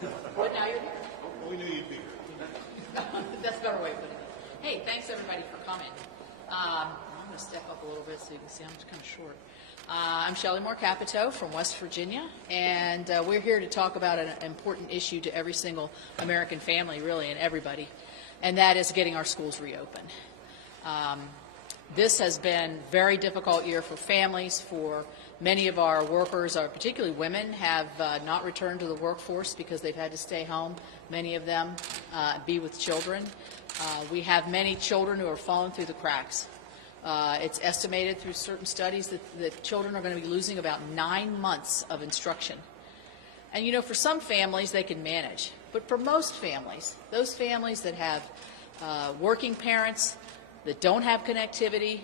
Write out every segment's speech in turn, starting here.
What, now you're here? We knew you'd be here. That's a better way of putting it. Hey, thanks everybody for coming. I'm going to step up a little bit so you can see I'm kind of short. I'm Shelley Moore Capito from West Virginia, and we're here to talk about an important issue to every single American family, really, and everybody, and that is getting our schools reopened. This has been a very difficult year for families, for many of our workers, particularly women, have not returned to the workforce because they've had to stay home, many of them, be with children. We have many children who are falling through the cracks. It's estimated through certain studies that children are going to be losing about 9 months of instruction. And you know, for some families they can manage, but for most families, those families that have working parents, that don't have connectivity,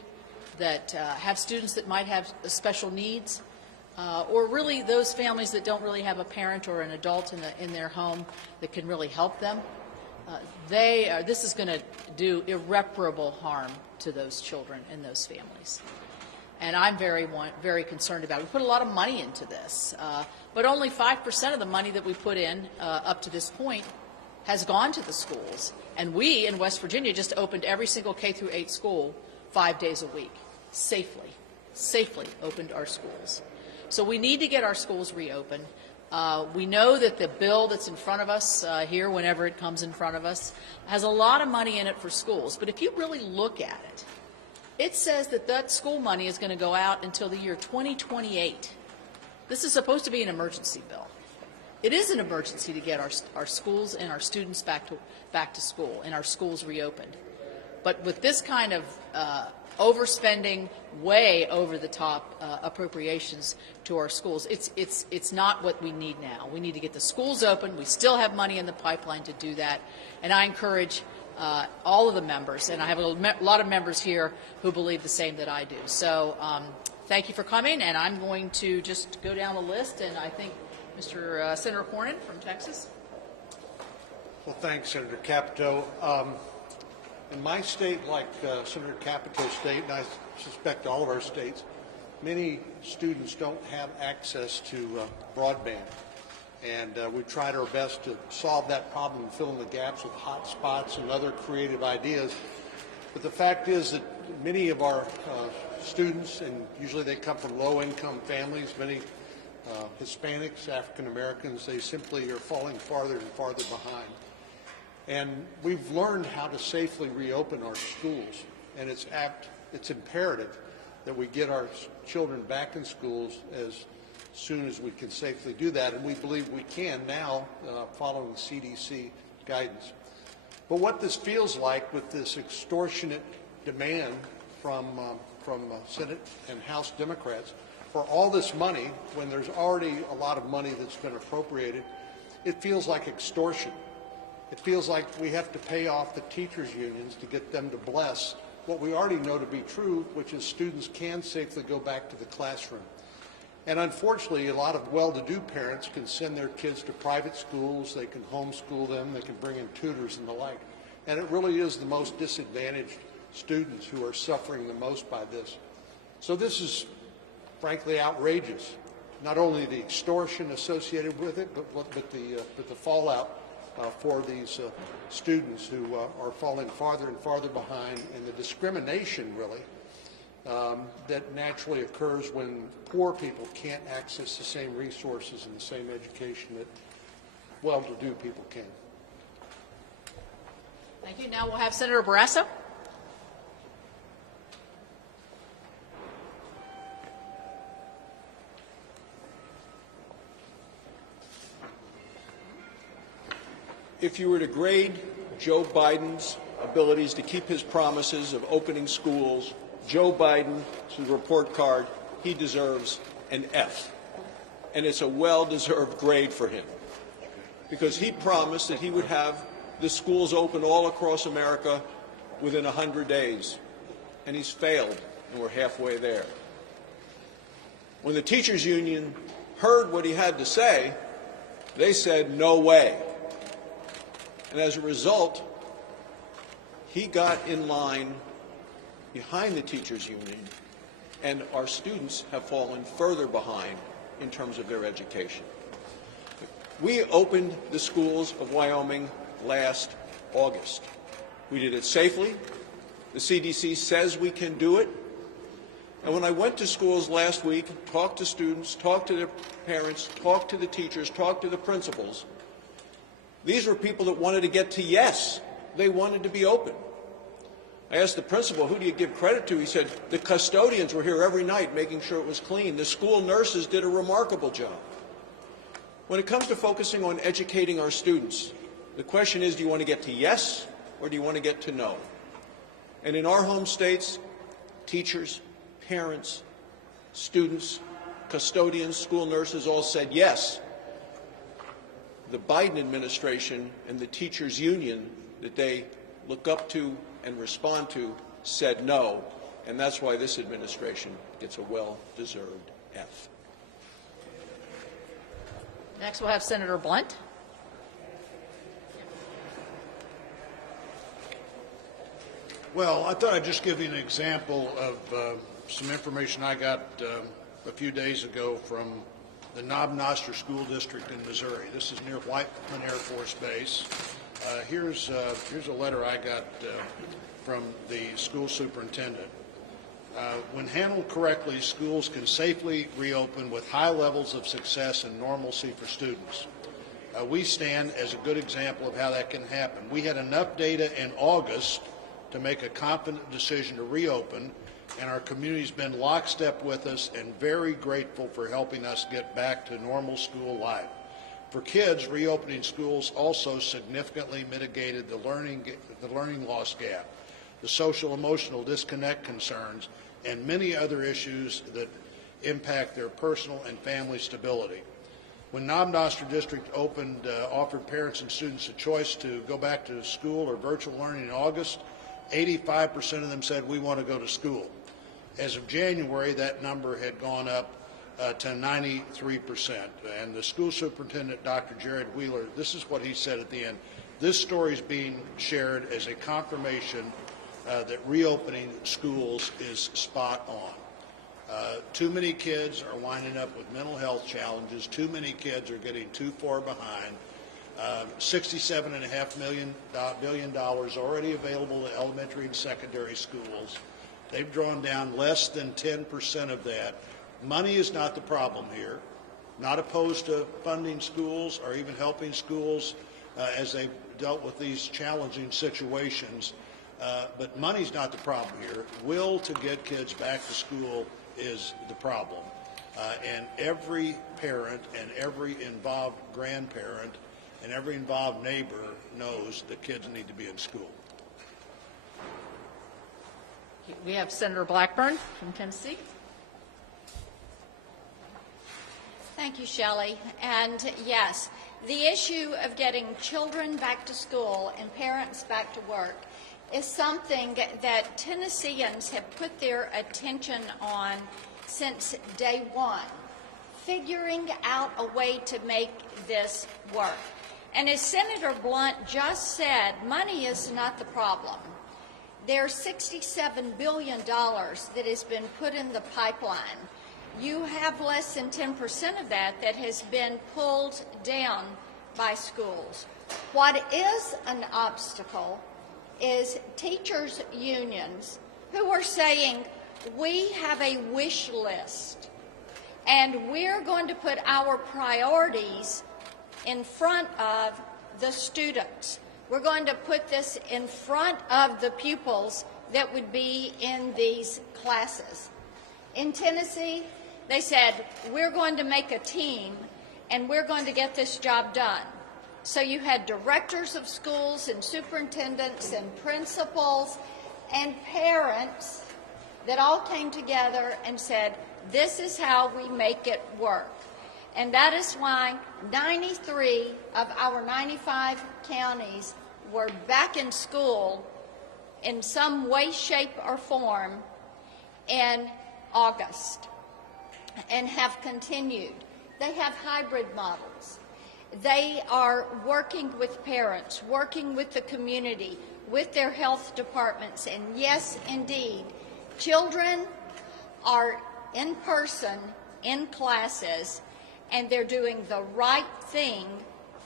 that have students that might have special needs, or really those families that don't really have a parent or an adult in their home that can really help them, this is going to do irreparable harm to those children and those families. And I'm very concerned about it. We put a lot of money into this, but only 5% of the money that we put in up to this point has gone to the schools. And we in West Virginia just opened every single K-8 school 5 days a week, safely opened our schools. So we need to get our schools reopened. We know that the bill that's in front of us here, whenever it comes in front of us, has a lot of money in it for schools. But if you really look at it, it says that school money is going to go out until the year 2028. This is supposed to be an emergency bill. It is an emergency to get our schools and our students back to school and our schools reopened. But with this kind of overspending, way over the top appropriations to our schools, it's not what we need now. We need to get the schools open. We still have money in the pipeline to do that, and I encourage all of the members, and I have a lot of members here who believe the same that I do. So thank you for coming, and I'm going to just go down the list, and I think Mr. Senator Cornyn from Texas. Well, thanks, Senator Capito. In my state, like Senator Capito's state, and I suspect all of our states, many students don't have access to broadband. And we've tried our best to solve that problem and fill in the gaps with hotspots and other creative ideas. But the fact is that many of our students, and usually they come from low-income families, many Hispanics, African Americans, they simply are falling farther and farther behind. And we've learned how to safely reopen our schools, and it's imperative that we get our children back in schools as soon as we can safely do that, and we believe we can now, following the CDC guidance. But what this feels like with this extortionate demand from Senate and House Democrats for all this money, when there's already a lot of money that's been appropriated, it feels like extortion. It feels like we have to pay off the teachers' unions to get them to bless what we already know to be true, which is students can safely go back to the classroom. And unfortunately, a lot of well-to-do parents can send their kids to private schools, they can homeschool them, they can bring in tutors and the like. And it really is the most disadvantaged students who are suffering the most by this. So this is frankly outrageous. Not only the extortion associated with it, but the fallout for these students who are falling farther and farther behind, and the discrimination, really, that naturally occurs when poor people can't access the same resources and the same education that well-to-do people can. Thank you. Now we'll have Senator Barrasso. If you were to grade Joe Biden's abilities to keep his promises of opening schools, Joe Biden's report card, he deserves an F. And it's a well-deserved grade for him, because he promised that he would have the schools open all across America within 100 days. And he's failed, and we're halfway there. When the teachers union heard what he had to say, they said, no way. And as a result, he got in line behind the teachers union, and our students have fallen further behind in terms of their education. We opened the schools of Wyoming last August. We did it safely. The CDC says we can do it. And when I went to schools last week, talked to students, talked to their parents, talked to the teachers, talked to the principals, these were people that wanted to get to yes. They wanted to be open. I asked the principal, who do you give credit to? He said, the custodians were here every night making sure it was clean. The school nurses did a remarkable job. When it comes to focusing on educating our students, the question is, do you want to get to yes or do you want to get to no? And in our home states, teachers, parents, students, custodians, school nurses all said yes. The Biden administration and the teachers union that they look up to and respond to said no, and that's why this administration gets a well-deserved F. Next, we'll have Senator Blunt. Well, I thought I'd just give you an example of some information I got a few days ago from the Knob Noster School District in Missouri. This is near Whiteman Air Force Base. Here's a letter I got from the school superintendent. When handled correctly, schools can safely reopen with high levels of success and normalcy for students. We stand as a good example of how that can happen. We had enough data in August to make a confident decision to reopen, and our community's been lockstep with us and very grateful for helping us get back to normal school life. For kids, reopening schools also significantly mitigated the learning loss gap, the social emotional disconnect concerns, and many other issues that impact their personal and family stability. When Knob Noster District offered parents and students a choice to go back to school or virtual learning in August, 85% of them said we want to go to school. As of January, that number had gone up to 93%. And the school superintendent, Dr. Jared Wheeler, this is what he said at the end. This story is being shared as a confirmation that reopening schools is spot on. Too many kids are winding up with mental health challenges. Too many kids are getting too far behind. $67.5 billion already available to elementary and secondary schools. They've drawn down less than 10% of that. Money is not the problem here. Not opposed to funding schools or even helping schools as they've dealt with these challenging situations. But money's not the problem here. Will to get kids back to school is the problem. And every parent and every involved grandparent and every involved neighbor knows that kids need to be in school. We have Senator Blackburn from Tennessee. Thank you, Shelley. And yes, the issue of getting children back to school and parents back to work is something that Tennesseans have put their attention on since day one, figuring out a way to make this work. And as Senator Blunt just said, money is not the problem. There's $67 billion that has been put in the pipeline. You have less than 10% of that has been pulled down by schools. What is an obstacle is teachers' unions who are saying, we have a wish list and we're going to put our priorities in front of the students. We're going to put this in front of the pupils that would be in these classes. In Tennessee, they said, we're going to make a team and we're going to get this job done. So you had directors of schools and superintendents and principals and parents that all came together and said, this is how we make it work. And that is why 93 of our 95 counties were back in school in some way, shape, or form in August and have continued. They have hybrid models. They are working with parents, working with the community, with their health departments. And yes, indeed, children are in person in classes, and they're doing the right thing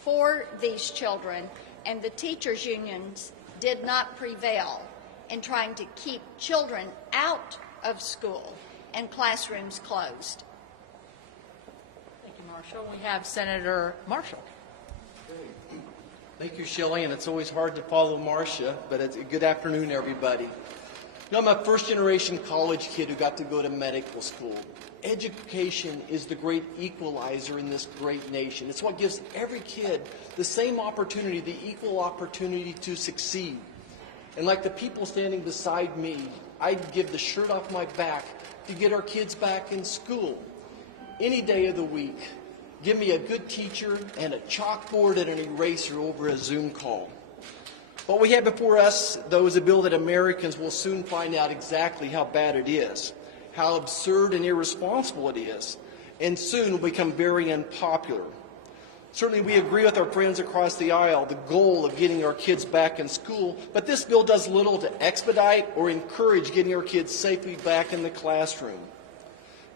for these children, and the teachers' unions did not prevail in trying to keep children out of school and classrooms closed. Thank you, Marshall. We have Senator Marshall. Thank you, Shelley, and it's always hard to follow Marcia, but it's a good afternoon, everybody. You know, I'm a first-generation college kid who got to go to medical school. Education is the great equalizer in this great nation. It's what gives every kid the same opportunity, the equal opportunity to succeed. And like the people standing beside me, I'd give the shirt off my back to get our kids back in school. Any day of the week, give me a good teacher and a chalkboard and an eraser over a Zoom call. What we have before us, though, is a bill that Americans will soon find out exactly how bad it is, how absurd and irresponsible it is, and soon will become very unpopular. Certainly we agree with our friends across the aisle, the goal of getting our kids back in school, but this bill does little to expedite or encourage getting our kids safely back in the classroom.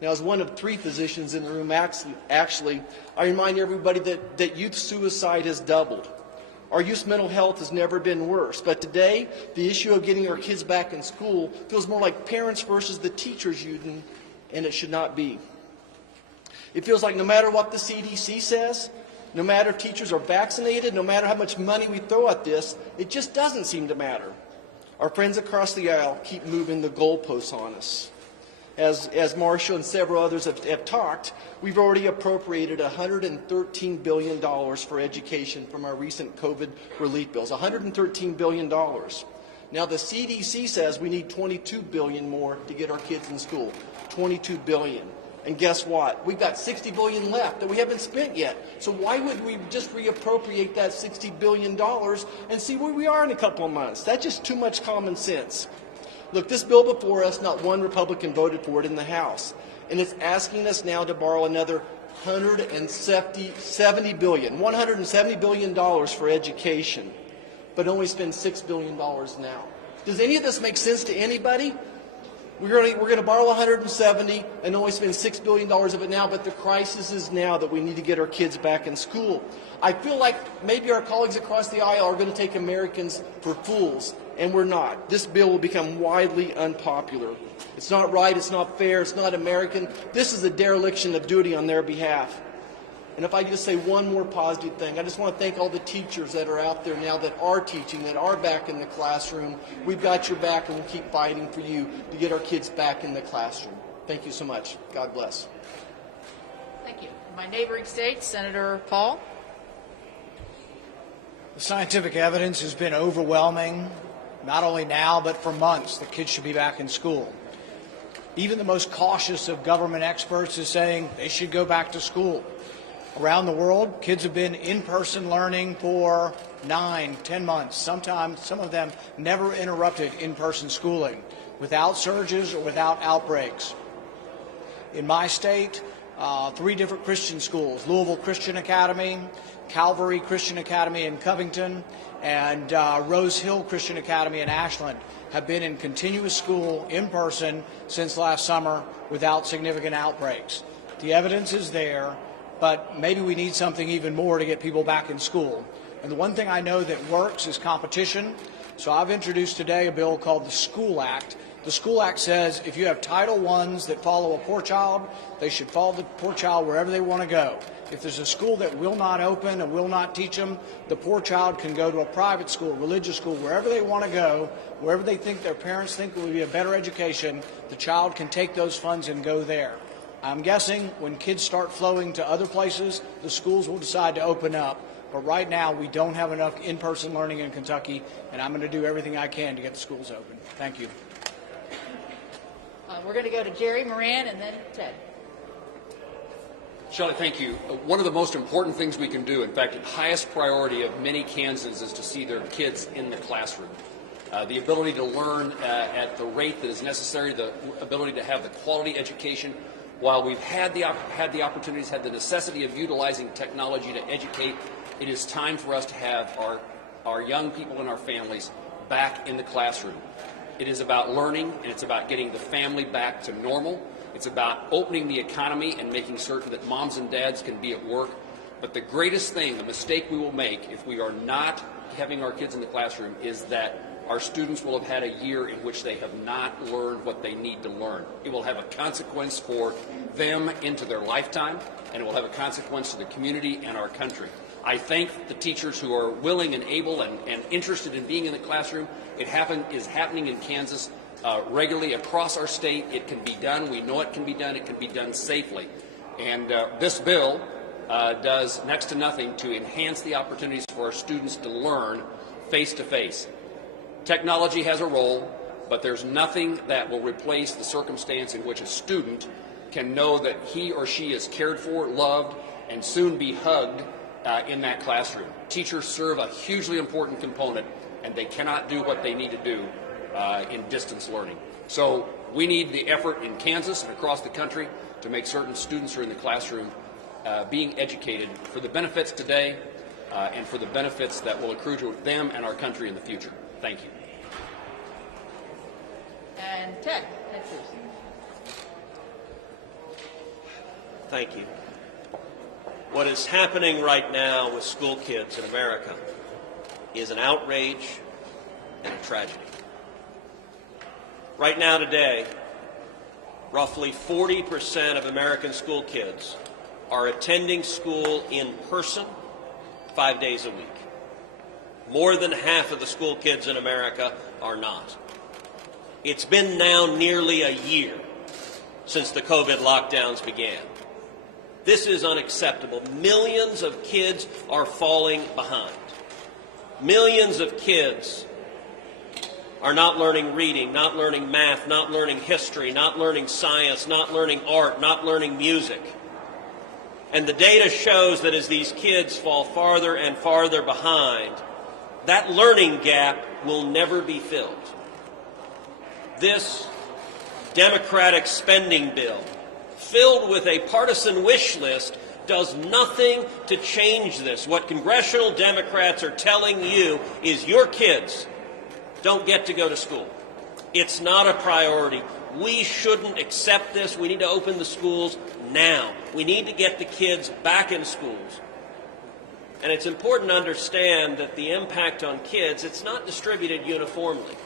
Now, as one of 3 physicians in the room, actually, I remind everybody that youth suicide has doubled. Our youth's mental health has never been worse. But today, the issue of getting our kids back in school feels more like parents versus the teachers union, and it should not be. It feels like no matter what the CDC says, no matter if teachers are vaccinated, no matter how much money we throw at this, it just doesn't seem to matter. Our friends across the aisle keep moving the goalposts on us. As Marcia and several others have talked, we've already appropriated $113 billion for education from our recent COVID relief bills, $113 billion. Now the CDC says we need $22 billion more to get our kids in school, $22 billion. And guess what? We've got $60 billion left that we haven't spent yet. So why wouldn't we just reappropriate that $60 billion and see where we are in a couple of months? That's just too much common sense. Look, this bill before us, not one Republican voted for it in the House. And it's asking us now to borrow another $170 billion for education, but only spend $6 billion now. Does any of this make sense to anybody? We're going to borrow 170 and only spend $6 billion of it now, but the crisis is now that we need to get our kids back in school. I feel like maybe our colleagues across the aisle are going to take Americans for fools, and we're not. This bill will become widely unpopular. It's not right, it's not fair, it's not American. This is a dereliction of duty on their behalf. And if I just say one more positive thing, I just want to thank all the teachers that are out there now that are teaching, that are back in the classroom. We've got your back and we'll keep fighting for you to get our kids back in the classroom. Thank you so much. God bless. Thank you. My neighboring state, Senator Paul. The scientific evidence has been overwhelming, not only now, but for months, that kids should be back in school. Even the most cautious of government experts is saying they should go back to school. Around the world, kids have been in-person learning for 9, 10 months. Sometimes, some of them never interrupted in-person schooling, without surges or without outbreaks. In my state, 3 different Christian schools, Louisville Christian Academy, Calvary Christian Academy in Covington, and Rose Hill Christian Academy in Ashland, have been in continuous school in person since last summer without significant outbreaks. The evidence is there, but maybe we need something even more to get people back in school. And the one thing I know that works is competition. So I've introduced today a bill called the School Act. The School Act says if you have Title I's that follow a poor child, they should follow the poor child wherever they want to go. If there's a school that will not open and will not teach them, the poor child can go to a private school, religious school, wherever they want to go, wherever they think their parents think will be a better education, the child can take those funds and go there. I'm guessing when kids start flowing to other places, the schools will decide to open up. But right now, we don't have enough in-person learning in Kentucky, and I'm going to do everything I can to get the schools open. Thank you. We're going to go to Jerry Moran and then Ted. Shelley, thank you. One of the most important things we can do, in fact, the highest priority of many Kansans, is to see their kids in the classroom. The ability to learn at the rate that is necessary, the ability to have the quality education. While we've had the opportunities, had the necessity of utilizing technology to educate, it is time for us to have our young people and our families back in the classroom. It is about learning, and it's about getting the family back to normal. It's about opening the economy and making certain that moms and dads can be at work. But the greatest thing, the mistake we will make if we are not having our kids in the classroom, is that our students will have had a year in which they have not learned what they need to learn. It will have a consequence for them into their lifetime, and it will have a consequence to the community and our country. I thank the teachers who are willing and able and interested in being in the classroom. It is happening in Kansas regularly across our state. It can be done. We know it can be done. It can be done safely. And this bill does next to nothing to enhance the opportunities for our students to learn face-to-face. Technology has a role, but there's nothing that will replace the circumstance in which a student can know that he or she is cared for, loved, and soon be hugged in that classroom. Teachers serve a hugely important component, and they cannot do what they need to do in distance learning. So we need the effort in Kansas and across the country to make certain students are in the classroom being educated for the benefits today and for the benefits that will accrue to them and our country in the future. Thank you. And Ted, please. Thank you. What is happening right now with school kids in America is an outrage and a tragedy. Right now today, roughly 40% of American school kids are attending school in person 5 days a week. More than half of the school kids in America are not. It's been now nearly a year since the COVID lockdowns began. This is unacceptable. Millions of kids are falling behind. Millions of kids are not learning reading, not learning math, not learning history, not learning science, not learning art, not learning music. And the data shows that as these kids fall farther and farther behind, that learning gap will never be filled. This Democratic spending bill, filled with a partisan wish list, does nothing to change this. What congressional Democrats are telling you is your kids don't get to go to school. It's not a priority. We shouldn't accept this. We need to open the schools now. We need to get the kids back in schools. And it's important to understand that the impact on kids, it's not distributed uniformly.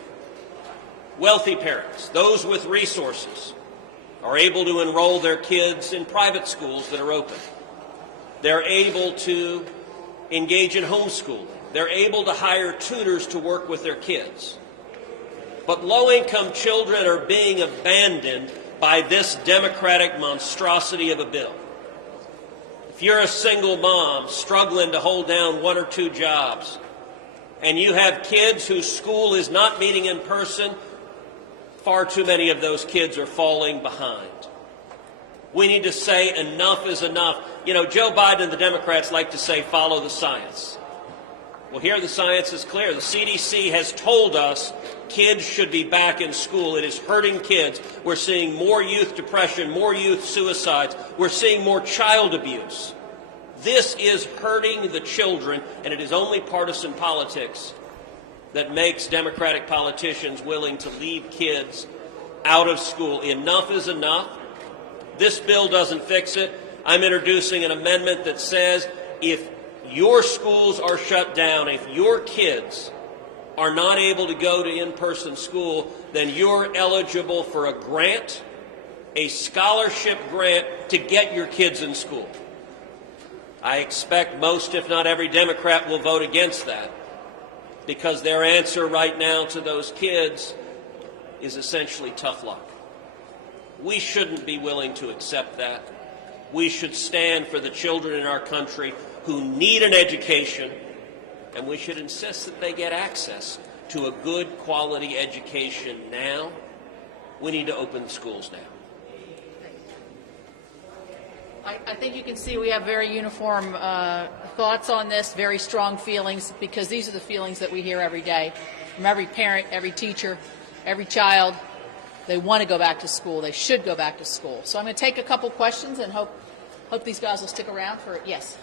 Wealthy parents, those with resources, are able to enroll their kids in private schools that are open. They're able to engage in homeschooling. They're able to hire tutors to work with their kids. But low-income children are being abandoned by this Democratic monstrosity of a bill. If you're a single mom struggling to hold down one or two jobs, and you have kids whose school is not meeting in person, far too many of those kids are falling behind. We need to say enough is enough. You know, Joe Biden and the Democrats like to say follow the science. Well, here the science is clear. The CDC has told us kids should be back in school. It is hurting kids. We're seeing more youth depression, more youth suicides. We're seeing more child abuse. This is hurting the children, and it is only partisan politics that makes Democratic politicians willing to leave kids out of school. Enough is enough. This bill doesn't fix it. I'm introducing an amendment that says if your schools are shut down, if your kids are not able to go to in-person school, then you're eligible for a grant, a scholarship grant to get your kids in school. I expect most, if not every Democrat, will vote against that because their answer right now to those kids is essentially tough luck. We shouldn't be willing to accept that. We should stand for the children in our country who need an education, and we should insist that they get access to a good quality education now. We need to open the schools now. I think you can see we have very uniform thoughts on this, very strong feelings, because these are the feelings that we hear every day from every parent, every teacher, every child. They want to go back to school. They should go back to school. So I'm going to take a couple questions and hope these guys will stick around for it. Yes.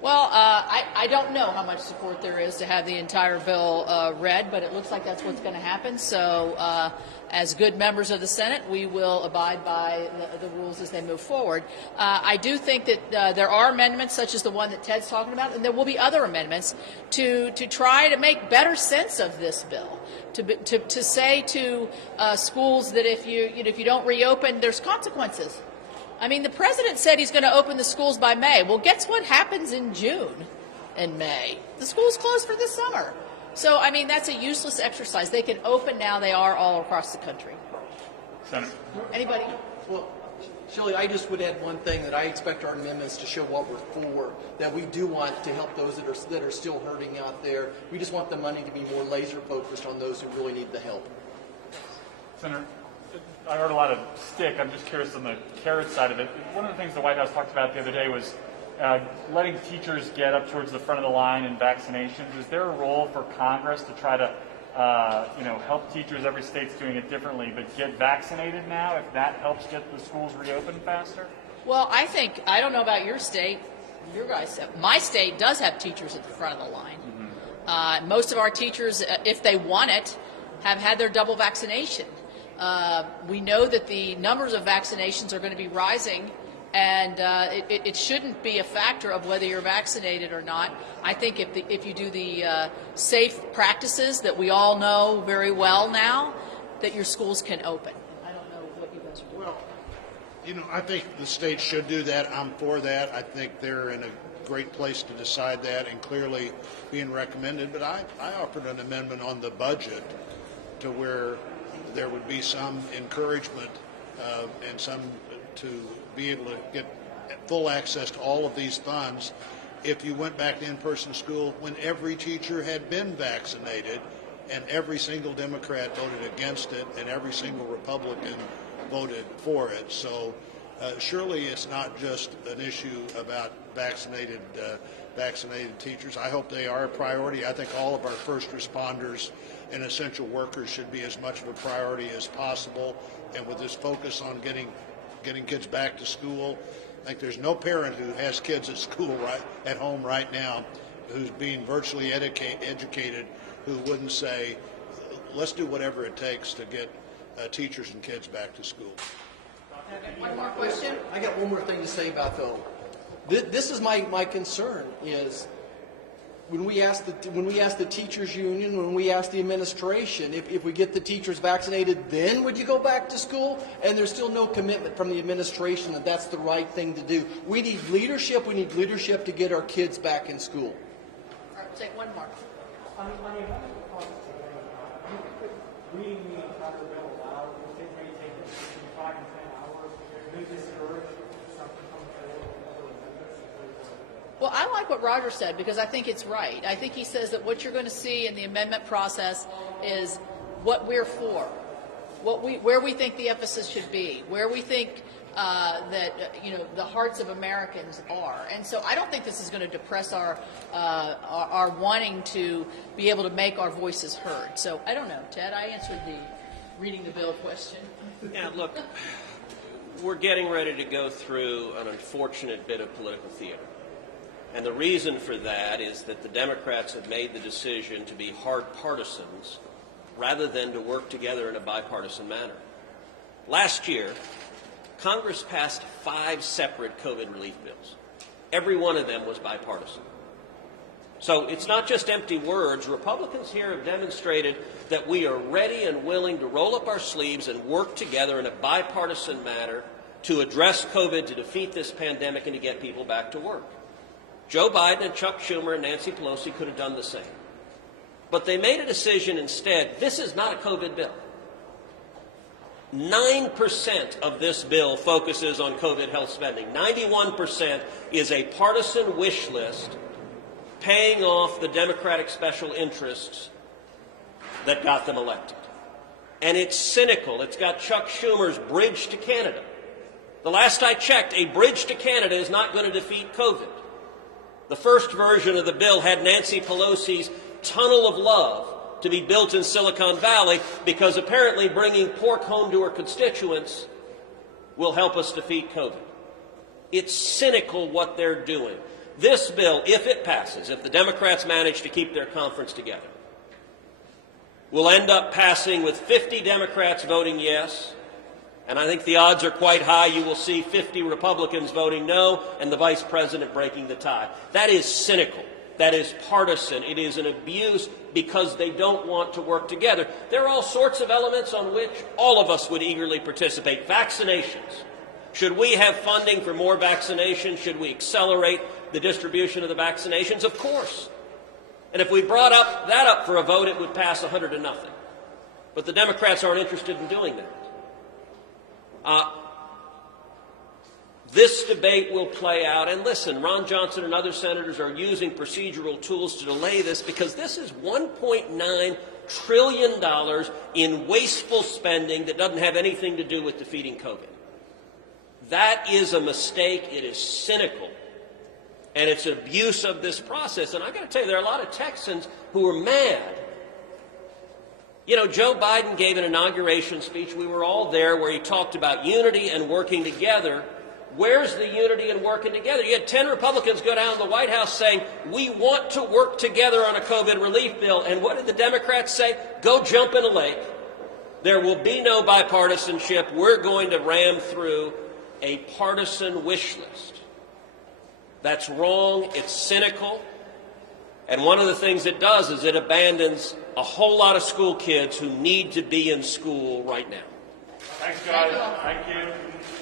Well, I don't know how much support there is to have the entire bill read, but it looks like that's what's going to happen. So as good members of the Senate, we will abide by the rules as they move forward. I do think that there are amendments such as the one that Ted's talking about, and there will be other amendments to try to make better sense of this bill. To say to schools that if you don't reopen, there's consequences. I mean, the president said he's going to open the schools by May. Well, guess what happens in June and May? The schools close for the summer. So, I mean, that's a useless exercise. They can open now. They are all across the country. Senator. Anybody? Well, Shelley, I just would add one thing, that I expect our amendments to show what we're for, that we do want to help those that are still hurting out there. We just want the money to be more laser focused on those who really need the help. Senator, I heard a lot of stick. I'm just curious on the carrot side of it. One of the things the White House talked about the other day was letting teachers get up towards the front of the line in vaccinations. Is there a role for Congress to try to help teachers? Every state's doing it differently, but get vaccinated now if that helps get the schools reopened faster? Well, I don't know about your state. Your guys have. My state does have teachers at the front of the line. Mm-hmm. Most of our teachers, if they want it, have had their double vaccination. We know that the numbers of vaccinations are going to be rising, and it shouldn't be a factor of whether you're vaccinated or not. I think if you do the safe practices that we all know very well now, that your schools can open. I don't know what you guys are doing. Well, I think the state should do that. I'm for that. I think they're in a great place to decide that, and clearly being recommended. But I offered an amendment on the budget to where there would be some encouragement and some to be able to get full access to all of these funds if you went back to in-person school when every teacher had been vaccinated and every single Democrat voted against it and every single Republican voted for it. So surely it's not just an issue about vaccinated teachers. I hope they are a priority. I think all of our first responders and essential workers should be as much of a priority as possible. And with this focus on getting kids back to school, I think there's no parent who has kids at school at home right now who's being virtually educated who wouldn't say, let's do whatever it takes to get teachers and kids back to school. One more question? I got one more thing to say about though. This is my concern is when we ask the teachers union, when we ask the administration, if we get the teachers vaccinated, then would you go back to school? And there's still no commitment from the administration that that's the right thing to do. We need leadership. We need leadership to get our kids back in school. All right, take one more. Reading the entire bill aloud, it may take between 5 and 10 hours. May discourage something coming forward. Well, I like what Roger said because I think it's right. I think he says that what you're going to see in the amendment process is what we're for, where we think the emphasis should be, where we think that the hearts of Americans are. And so I don't think this is going to depress our wanting to be able to make our voices heard. So I don't know, Ted. I answered the reading the bill question. Yeah, look, we're getting ready to go through an unfortunate bit of political theater. And the reason for that is that the Democrats have made the decision to be hard partisans rather than to work together in a bipartisan manner. Last year, Congress passed 5 separate COVID relief bills. Every one of them was bipartisan. So it's not just empty words. Republicans here have demonstrated that we are ready and willing to roll up our sleeves and work together in a bipartisan manner to address COVID, to defeat this pandemic, and to get people back to work. Joe Biden and Chuck Schumer and Nancy Pelosi could have done the same. But they made a decision instead. This is not a COVID bill. 9% of this bill focuses on COVID health spending. 91% is a partisan wish list paying off the Democratic special interests that got them elected. And it's cynical. It's got Chuck Schumer's bridge to Canada. The last I checked, a bridge to Canada is not going to defeat COVID. The first version of the bill had Nancy Pelosi's tunnel of love to be built in Silicon Valley because apparently bringing pork home to her constituents will help us defeat COVID. It's cynical what they're doing. This bill, if it passes, if the Democrats manage to keep their conference together, will end up passing with 50 Democrats voting yes, and I think the odds are quite high you will see 50 Republicans voting no and the Vice President breaking the tie. That is cynical. That is partisan. It is an abuse because they don't want to work together. There are all sorts of elements on which all of us would eagerly participate. Vaccinations. Should we have funding for more vaccinations? Should we accelerate the distribution of the vaccinations? Of course. And if we brought that up for a vote, it would pass 100 to nothing. But the Democrats aren't interested in doing that. This debate will play out. And listen, Ron Johnson and other senators are using procedural tools to delay this because this is $1.9 trillion in wasteful spending that doesn't have anything to do with defeating COVID. That is a mistake. It is cynical. And it's an abuse of this process. And I've got to tell you, there are a lot of Texans who are mad. You know, Joe Biden gave an inauguration speech. We were all there where he talked about unity and working together. Where's the unity and working together? You had 10 Republicans go down to the White House saying, we want to work together on a COVID relief bill. And what did the Democrats say? Go jump in a lake. There will be no bipartisanship. We're going to ram through a partisan wish list. That's wrong. It's cynical. And one of the things it does is it abandons a whole lot of school kids who need to be in school right now. Thanks, guys. Thank you.